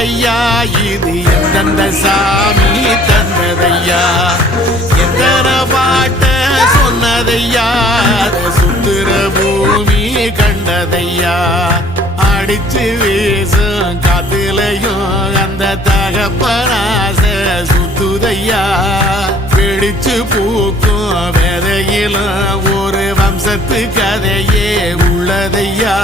தந்ததையா இது எந்தெந்த சாமி தந்ததையா எத்தனை பாட்ட சொன்னதையா சுத்துற பூமி கண்டதையா அடிச்சு வீசும் காத்துலையும் அந்த தகப்பனாச சுத்துதையா பிடிச்சு பூக்கும் விதையிலும் ஒரு வம்சத்து கதையே உள்ளதையா.